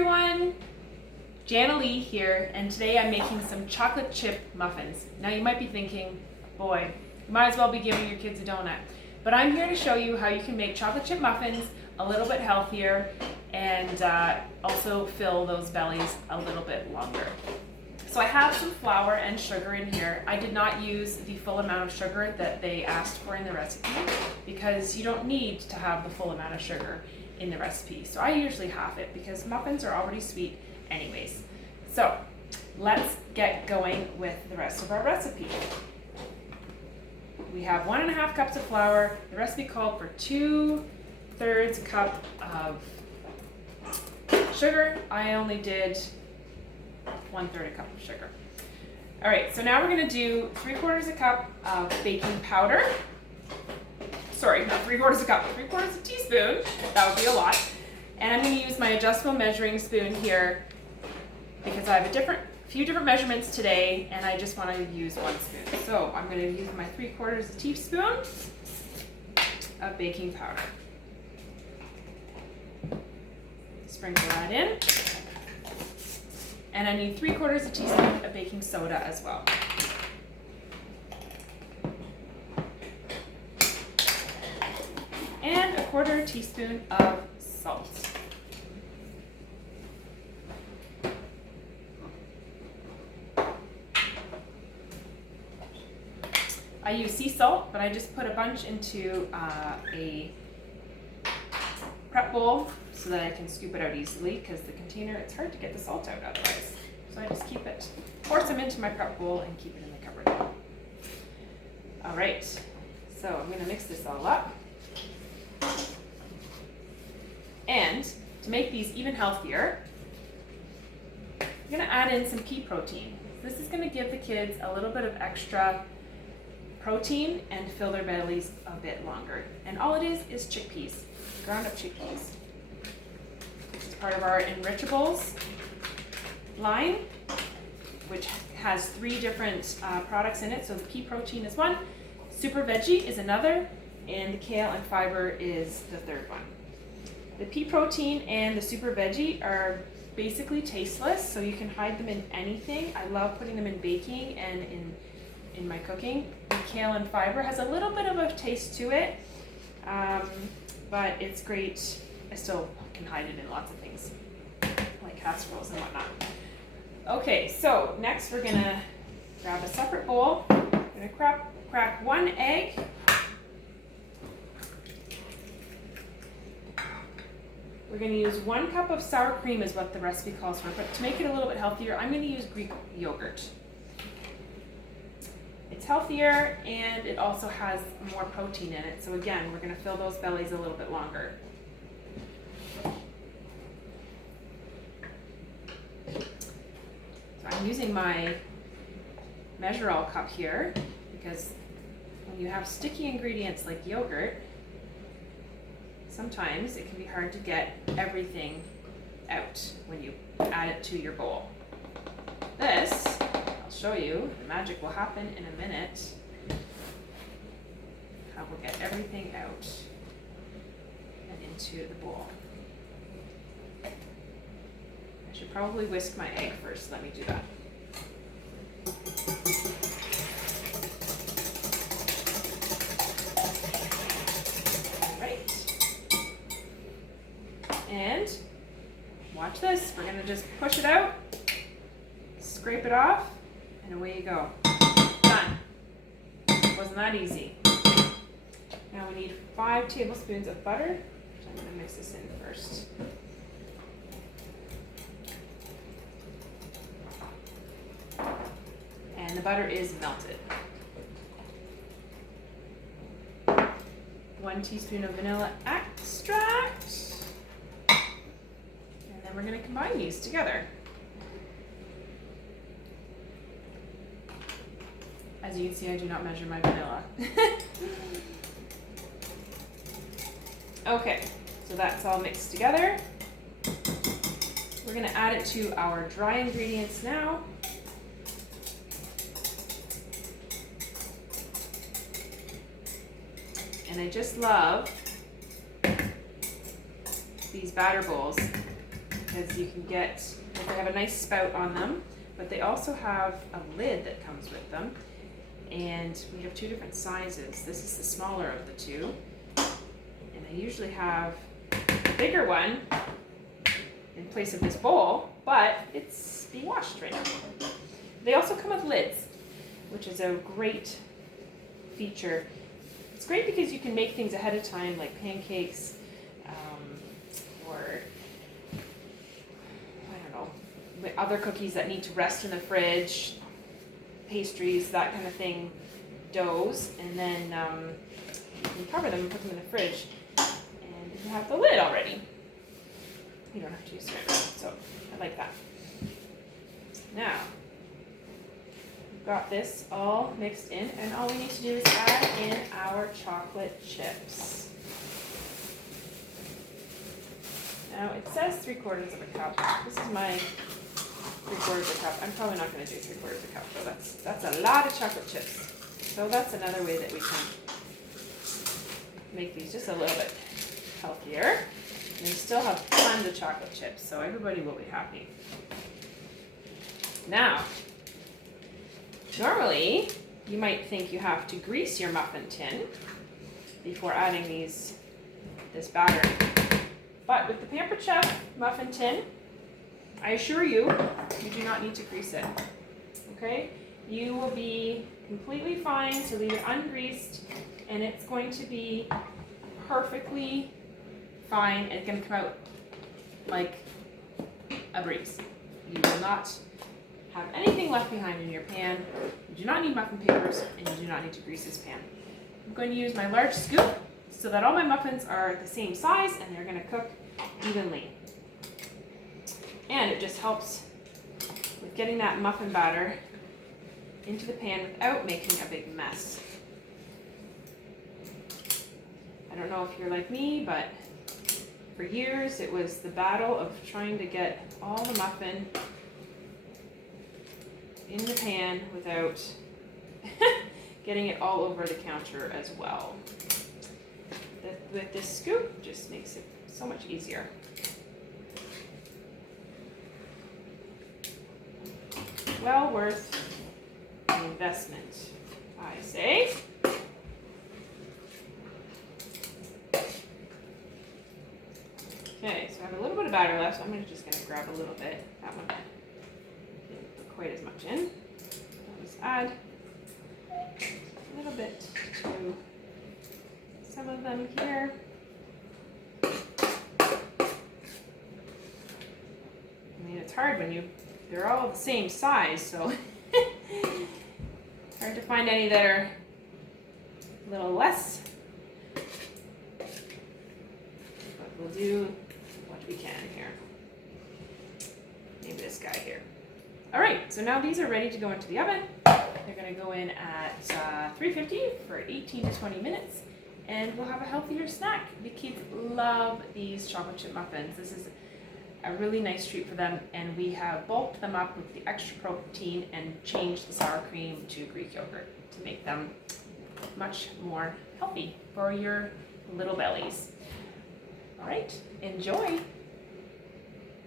everyone, Jana Lee here, and today I'm making some chocolate chip muffins. Now you might be thinking, boy, you might as well be giving your kids a donut. But I'm here to show you how you can make chocolate chip muffins a little bit healthier and also fill those bellies a little bit longer. So I have some flour and sugar in here. I did not use the full amount of sugar that they asked for in the recipe because you don't need to have the full amount of sugar in the recipe. So I usually half it because muffins are already sweet anyways. So let's get going with the rest of our recipe. We have 1.5 cups of flour. The recipe called for 2/3 cup of sugar. I only did 1/3 cup of sugar. All right, so now we're gonna do 3/4 cup of baking powder. Sorry, not 3/4 cup, 3/4 teaspoon. That would be a lot. And I'm gonna use my adjustable measuring spoon here because I have a few different measurements today and I just wanna use one spoon. So I'm gonna use my 3/4 teaspoon of baking powder. Sprinkle that in. And I need 3/4 teaspoon of baking soda as well. And 1/4 teaspoon of salt. I use sea salt, but I just put a bunch into a prep bowl so that I can scoop it out easily because the container, it's hard to get the salt out otherwise. So I just pour some into my prep bowl and keep it in the cupboard. All right, so I'm gonna mix this all up. And to make these even healthier, I'm gonna add in some pea protein. This is gonna give the kids a little bit of extra protein and fill their bellies a bit longer. And all it is chickpeas, ground up chickpeas. This is part of our Enrichables line, which has 3 different products in it. So the pea protein is one, super veggie is another, and the kale and fiber is the 3rd one. The pea protein and the super veggie are basically tasteless, so you can hide them in anything. I love putting them in baking and in my cooking. The kale and fiber has a little bit of a taste to it, but it's great. I still can hide it in lots of things, like casseroles and whatnot. Okay, so next we're gonna grab a separate bowl. I'm gonna crack 1 egg. We're gonna use 1 cup of sour cream is what the recipe calls for, but to make it a little bit healthier, I'm gonna use Greek yogurt. It's healthier and it also has more protein in it. So again, we're gonna fill those bellies a little bit longer. So I'm using my measure-all cup here because when you have sticky ingredients like yogurt, sometimes it can be hard to get everything out when you add it to your bowl. This, I'll show you, the magic will happen in a minute. How we'll get everything out and into the bowl. I should probably whisk my egg first. Let me do that. And watch this, we're gonna just push it out, scrape it off, and away you go. Done. Wasn't that easy? Now we need 5 tablespoons of butter, which I'm gonna mix this in first. And the butter is melted. 1 teaspoon of vanilla extract. And we're going to combine these together. As you can see, I do not measure my vanilla. Okay, so that's all mixed together. We're going to add it to our dry ingredients now. And I just love these batter bowls because you can get, they have a nice spout on them, but they also have a lid that comes with them. And we have two different sizes. This is the smaller of the two. And I usually have the bigger one in place of this bowl, but it's being washed right now. They also come with lids, which is a great feature. It's great because you can make things ahead of time, like pancakes, or I don't know, other cookies that need to rest in the fridge, pastries, that kind of thing, doughs, and then you can cover them and put them in the fridge, and you have the lid already. You don't have to use it, so I like that. Now, we've got this all mixed in, and all we need to do is add in our chocolate chips. Now, it says 3/4 of a cup. This is my 3/4 of a cup. I'm probably not going to do 3/4 of a cup, though. That's a lot of chocolate chips. So that's another way that we can make these just a little bit healthier. And we still have tons of chocolate chips, so everybody will be happy. Now, normally, you might think you have to grease your muffin tin before adding this batter. But with the Pampered Chef muffin tin, I assure you, you do not need to grease it. Okay? You will be completely fine to leave it ungreased, and it's going to be perfectly fine. It's going to come out like a breeze. You will not have anything left behind in your pan. You do not need muffin papers, and you do not need to grease this pan. I'm going to use my large scoop so that all my muffins are the same size and they're going to cook evenly. And it just helps with getting that muffin batter into the pan without making a big mess. I don't know if you're like me, but for years it was the battle of trying to get all the muffin in the pan without getting it all over the counter as well. With this scoop, just makes it so much easier. Well worth the investment, I say. Okay, so I have a little bit of batter left, so I'm just going to grab a little bit. That one didn't put quite as much in. I'll just add a little bit to some of them here. I mean, it's hard when they're all the same size, so hard to find any that are a little less. But we'll do what we can here. Maybe this guy here. All right, so now these are ready to go into the oven. They're going to go in at 350 for 18 to 20 minutes. And we'll have a healthier snack. The kids love these chocolate chip muffins. This is a really nice treat for them, and we have bulked them up with the extra protein and changed the sour cream to Greek yogurt to make them much more healthy for your little bellies. All right, enjoy.